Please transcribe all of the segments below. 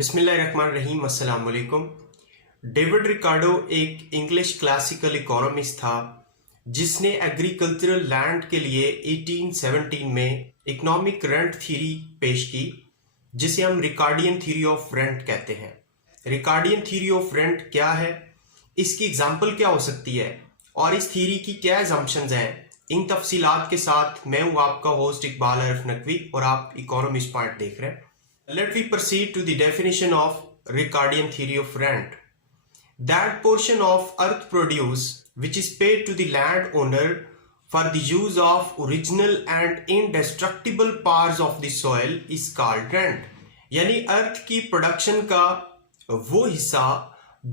बिस्मिल्लाहिर्रहमानिर्रहीम, अस्सलाम वालेकुम। डेविड रिकार्डो एक इंग्लिश क्लासिकल इकोनॉमिस्ट था जिसने एग्रीकल्चरल लैंड के लिए 1817 में इकोनॉमिक रेंट थ्योरी पेश की, जिसे हम रिकार्डियन थ्योरी ऑफ रेंट कहते हैं। रिकार्डियन थ्योरी ऑफ रेंट क्या है, इसकी एग्जाम्पल क्या हो सकती है और इस थ्योरी की क्या एजम्पशंस हैं, इन तफसीलात के साथ मैं हूँ आपका होस्ट इकबाल आरिफ नकवी और आप इकोनॉमिस्ट पॉइंट देख रहे हैं। Let we proceed to the definition of Ricardian theory of rent. That portion of earth produce which is paid to the landowner for the use of original and indestructible parts of the soil is called rent. यानी अर्थ की production का वो हिस्सा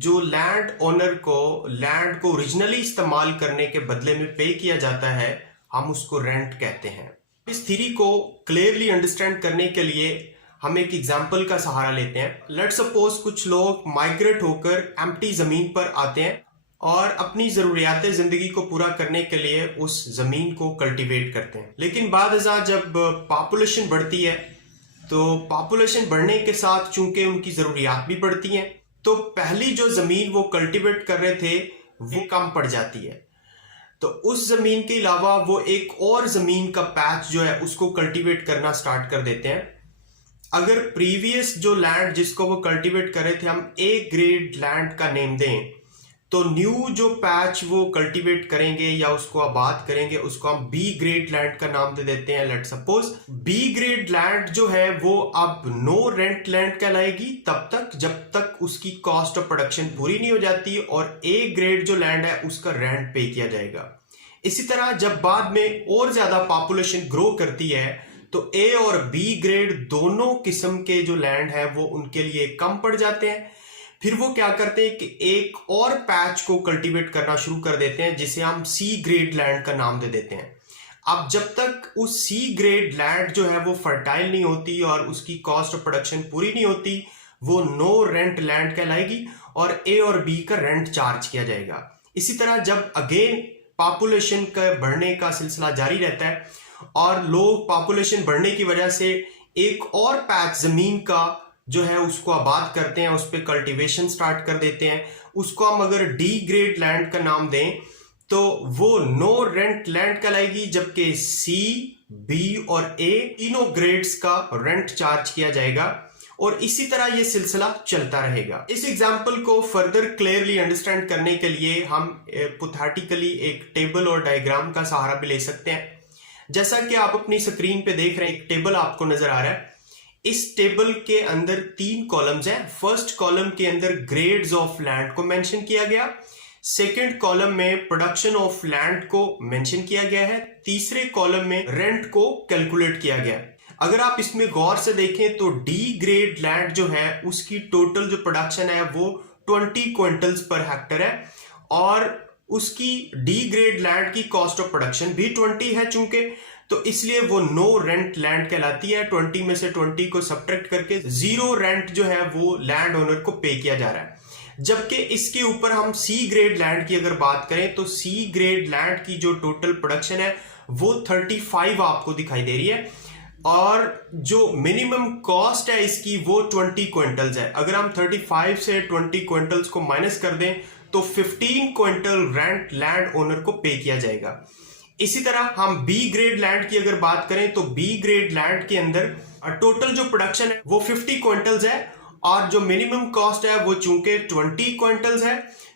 जो land owner को land को originally इस्तेमाल करने के बदले में पे किया जाता है, हम उसको रेंट कहते हैं। इस थ्योरी को क्लियरली अंडरस्टैंड करने के लिए हम एक एग्जाम्पल का सहारा लेते हैं। लेट सपोज कुछ लोग माइग्रेट होकर एम्प्टी जमीन पर आते हैं और अपनी जरूरियात जिंदगी को पूरा करने के लिए उस जमीन को कल्टीवेट करते हैं। लेकिन बाद अज़ा जब पॉपुलेशन बढ़ती है तो पॉपुलेशन बढ़ने के साथ चूंकि उनकी जरूरियात भी बढ़ती हैं, तो पहली जो जमीन वो कल्टीवेट कर रहे थे वो कम पड़ जाती है। तो उस जमीन के अलावा वो एक और जमीन का पैच जो है उसको कल्टीवेट करना स्टार्ट कर देते हैं। अगर प्रीवियस जो लैंड जिसको वो कल्टीवेट कर रहे थे हम ए ग्रेड लैंड का नेम दें, तो न्यू जो पैच वो कल्टीवेट करेंगे या उसको आबाद करेंगे उसको हम बी ग्रेड लैंड का नाम दे देते हैं। Let suppose B grade land जो है वो अब नो रेंट लैंड कहलाएगी तब तक जब तक उसकी कॉस्ट ऑफ प्रोडक्शन पूरी नहीं हो जाती, और ए ग्रेड जो लैंड है उसका रेंट पे किया जाएगा। इसी तरह जब बाद में और ज्यादा पॉपुलेशन ग्रो करती है तो ए और बी ग्रेड दोनों किस्म के जो लैंड है वो उनके लिए कम पड़ जाते हैं। फिर वो क्या करते हैं कि एक और पैच को कल्टीवेट करना शुरू कर देते हैं जिसे हम सी ग्रेड लैंड का नाम दे देते हैं। अब जब तक उस सी ग्रेड लैंड जो है वो फर्टाइल नहीं होती और उसकी कॉस्ट ऑफ प्रोडक्शन पूरी नहीं होती, वो नो रेंट लैंड कहलाएगी और ए और बी का रेंट चार्ज किया जाएगा। इसी तरह जब अगेन पॉपुलेशन का बढ़ने का सिलसिला जारी रहता है और लोग पॉपुलेशन बढ़ने की वजह से एक और पैच जमीन का जो है उसको आबाद करते हैं, उस पर कल्टीवेशन स्टार्ट कर देते हैं। उसको हम अगर डी ग्रेड लैंड का नाम दें तो वो नो रेंट लैंड कहलाएगी, जबकि सी, बी और ए तीनों ग्रेड्स का रेंट चार्ज किया जाएगा और इसी तरह ये सिलसिला चलता रहेगा। इस एग्जाम्पल को फर्दर क्लियरली अंडरस्टैंड करने के लिए हम पुथेटिकली एक टेबल और डायग्राम का सहारा भी ले सकते हैं। जैसा कि आप अपनी स्क्रीन पे देख रहे हैं, एक टेबल आपको नजर आ रहा है। इस टेबल के अंदर 3 कॉलम्स हैं। फर्स्ट कॉलम के अंदर ग्रेड्स ऑफ लैंड को मेंशन किया गया, सेकंड कॉलम में प्रोडक्शन ऑफ लैंड को मेंशन किया गया है, तीसरे कॉलम में रेंट को कैलकुलेट किया गया। अगर आप इसमें गौर से देखें तो डी ग्रेड लैंड जो है उसकी टोटल जो प्रोडक्शन है वो 20 क्विंटल्स पर हेक्टर है और उसकी डी ग्रेड लैंड की कॉस्ट ऑफ प्रोडक्शन भी 20 है चूंकि, तो इसलिए वो नो रेंट लैंड कहलाती है। 20 में से 20 को सब्ट्रैक्ट करके 0 रेंट जो है वो लैंड ओनर को पे किया जा रहा है। जबकि इसके ऊपर हम सी ग्रेड लैंड की अगर बात करें तो सी ग्रेड लैंड की जो टोटल प्रोडक्शन है वो 35 आपको दिखाई दे रही है और जो मिनिमम कॉस्ट है इसकी वो 20 क्विंटल्स है। अगर हम 35 से 20 क्विंटल्स को माइनस कर दें तो 15 क्विंटल रेंट लैंड ओनर को पे किया जाएगा। इसी तरह हम बी ग्रेड लैंड की अगर बात करें तो बी ग्रेड लैंड के अंदर टोटल जो प्रोडक्शन है वो 50 क्विंटल्स है और जो मिनिमम कॉस्ट है वो चूंकि 20 क्विंटल्स है,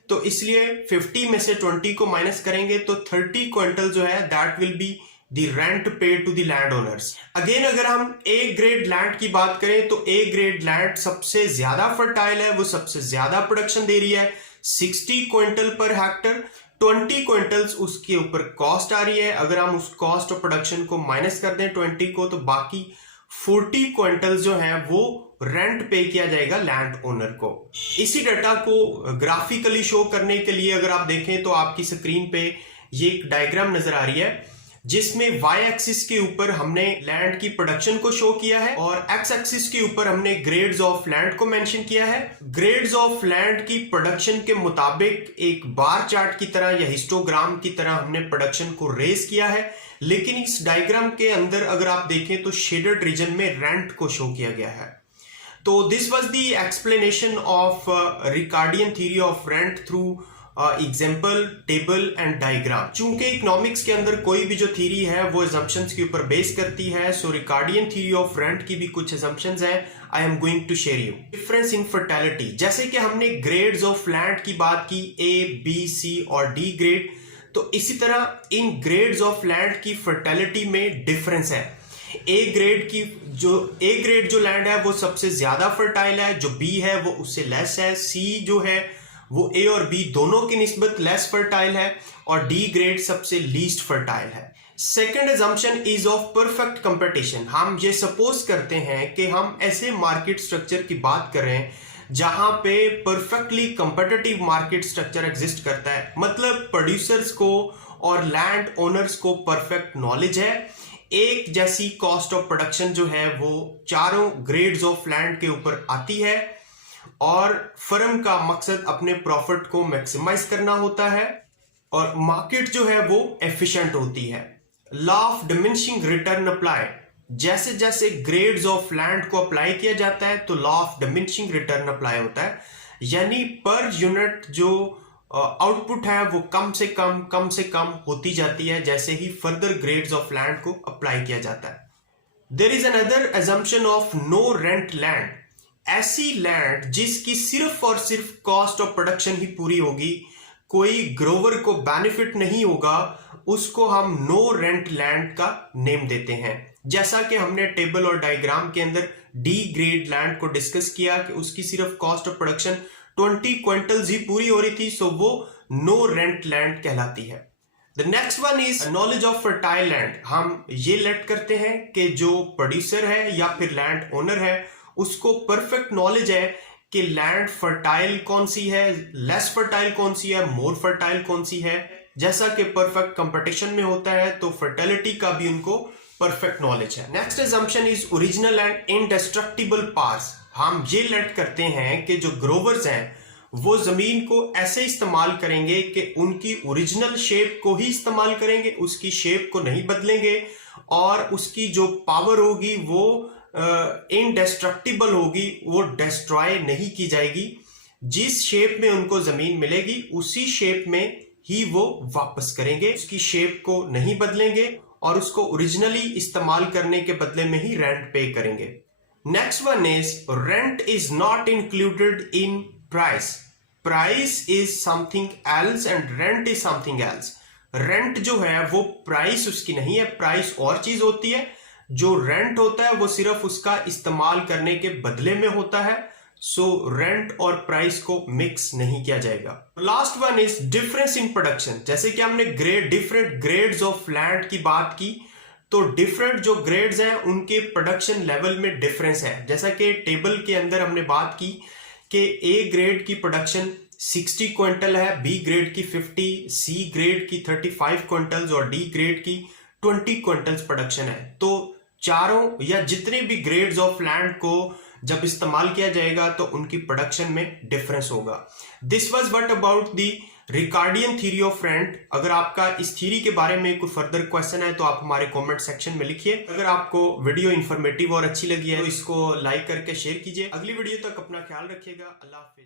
तो इसलिए 50 में से 20 को माइनस करेंगे तो 30 क्विंटल जो है that will be the rent paid to the land owners. Again अगर हम ए ग्रेड लैंड की बात करें तो ए ग्रेड लैंड सबसे ज्यादा फर्टाइल है, वो सबसे ज्यादा प्रोडक्शन दे रही है, 60 क्विंटल पर हेक्टर, 20 क्विंटल्स उसके ऊपर कॉस्ट आ रही है। अगर हम उस कॉस्ट ऑफ प्रोडक्शन को माइनस कर दें 20 को तो बाकी 40 क्विंटल्स जो है वो रेंट पे किया जाएगा लैंड ओनर को। इसी डाटा को ग्राफिकली शो करने के लिए अगर आप देखें तो आपकी स्क्रीन पे ये एक डायग्राम नजर आ रही है जिसमें वाई एक्सिस के ऊपर हमने लैंड की प्रोडक्शन को शो किया है और एक्स एक्सिस के ऊपर हमने ग्रेड्स ऑफ लैंड को मेंशन किया है। ग्रेड्स ऑफ लैंड की प्रोडक्शन के मुताबिक एक बार चार्ट की तरह या हिस्टोग्राम की तरह हमने प्रोडक्शन को रेस किया है, लेकिन इस डायग्राम के अंदर अगर आप देखें तो शेडेड रीजन में रेंट को शो किया गया है। तो this was the explanation of Ricardian theory of rent through example, table and diagram. चूंकि इकोनॉमिक्स के अंदर कोई भी जो थ्योरी है वो assumptions के ऊपर बेस करती है, so Ricardian theory of rent की भी कुछ assumptions हैं, I am going to share you. Difference in fertility, जैसे कि हमने ग्रेड्स ऑफ लैंड की बात की, ए, बी, सी और डी ग्रेड, तो इसी तरह इन ग्रेड्स ऑफ लैंड की फर्टिलिटी में डिफरेंस है। ए ग्रेड जो लैंड है वो सबसे ज्यादा फर्टाइल है, जो बी है वो उससे लेस है, सी जो है वो ए और बी दोनों की निस्बत लेस फर्टाइल है, और डी ग्रेड सबसे लीस्ट फर्टाइल है। Second assumption is of perfect competition. हम ये सपोज करते हैं कि हम ऐसे मार्केट स्ट्रक्चर की बात करें जहां पे perfectly competitive market structure exist करता है, मतलब प्रोड्यूसर्स को और लैंड ओनर्स को परफेक्ट नॉलेज है, एक जैसी कॉस्ट ऑफ प्रोडक्शन जो है वो चारों ग्रेड्स ऑफ लैंड के ऊपर आती है, और फर्म का मकसद अपने प्रॉफिट को मैक्सिमाइज करना होता है, और मार्केट जो है वो एफिशिएंट होती है। Law of diminishing return apply, जैसे जैसे ग्रेड्स ऑफ लैंड को अप्लाई किया जाता है तो law of diminishing return apply होता है, यानी पर यूनिट जो आउटपुट है वो कम से कम होती जाती है जैसे ही फर्दर ग्रेड्स ऑफ लैंड को अप्लाई किया जाता है। There is another assumption of no rent land, ऐसी लैंड जिसकी सिर्फ और सिर्फ कॉस्ट ऑफ प्रोडक्शन ही पूरी होगी, कोई ग्रोवर को बेनिफिट नहीं होगा, उसको हम नो रेंट लैंड का नेम देते हैं। जैसा कि हमने टेबल और डायग्राम के अंदर डी ग्रेड लैंड को डिस्कस किया कि उसकी सिर्फ कॉस्ट ऑफ प्रोडक्शन 20 क्विंटल्स ही पूरी हो रही थी, सो वो नो रेंट लैंड कहलाती है। The next one is knowledge of fertile land. हम ये लेट करते हैं कि जो प्रोड्यूसर है या फिर लैंड ओनर है उसको परफेक्ट नॉलेज है कि लैंड फर्टाइल कौन सी है, लेस फर्टाइल कौन सी है, मोर फर्टाइल कौन सी है। जैसा कि परफेक्ट कंपटीशन में होता है तो फर्टिलिटी का भी उनको परफेक्ट नॉलेज है। Next assumption is original and इंडेस्ट्रक्टिबल parts. हम ये लेट करते हैं कि जो ग्रोवर्स हैं वो जमीन को ऐसे इस्तेमाल करेंगे कि उनकी ओरिजिनल शेप को ही इस्तेमाल करेंगे, उसकी शेप को नहीं बदलेंगे, और उसकी जो पावर होगी वो इनडेस्ट्रक्टिबल होगी, वो डिस्ट्रॉय नहीं की जाएगी। जिस शेप में उनको जमीन मिलेगी उसी शेप में ही वो वापस करेंगे, उसकी शेप को नहीं बदलेंगे और उसको ओरिजिनली इस्तेमाल करने के बदले में ही रेंट पे करेंगे। Next one is rent is not included in price. Price is something else and rent is something else. Rent जो है वो प्राइस उसकी नहीं है, प्राइस और चीज होती है, जो रेंट होता है वो सिर्फ उसका इस्तेमाल करने के बदले में होता है, सो रेंट और प्राइस को मिक्स नहीं किया जाएगा। Last one is difference in production. जैसे कि हमने डिफरेंट ग्रेड्स ऑफ लैंड की बात की, तो डिफरेंट जो ग्रेड्स हैं उनके प्रोडक्शन लेवल में डिफरेंस है। जैसा कि टेबल के अंदर हमने बात की कि ए ग्रेड की प्रोडक्शन 60 क्विंटल है, बी ग्रेड की 50, सी ग्रेड की 35 क्विंटल्स और डी ग्रेड की 20 क्विंटल्स प्रोडक्शन है। तो चारों या जितने भी ग्रेड्स ऑफ लैंड को जब इस्तेमाल किया जाएगा तो उनकी प्रोडक्शन में डिफरेंस होगा। This was what about the Ricardian theory of rent. अगर आपका इस थ्योरी के बारे में कोई फर्दर क्वेश्चन है तो आप हमारे कमेंट सेक्शन में लिखिए। अगर आपको वीडियो इंफॉर्मेटिव और अच्छी लगी है तो इसको लाइक करके शेयर कीजिए। अगली वीडियो तक अपना ख्याल रखिएगा। अल्लाह हाफिज।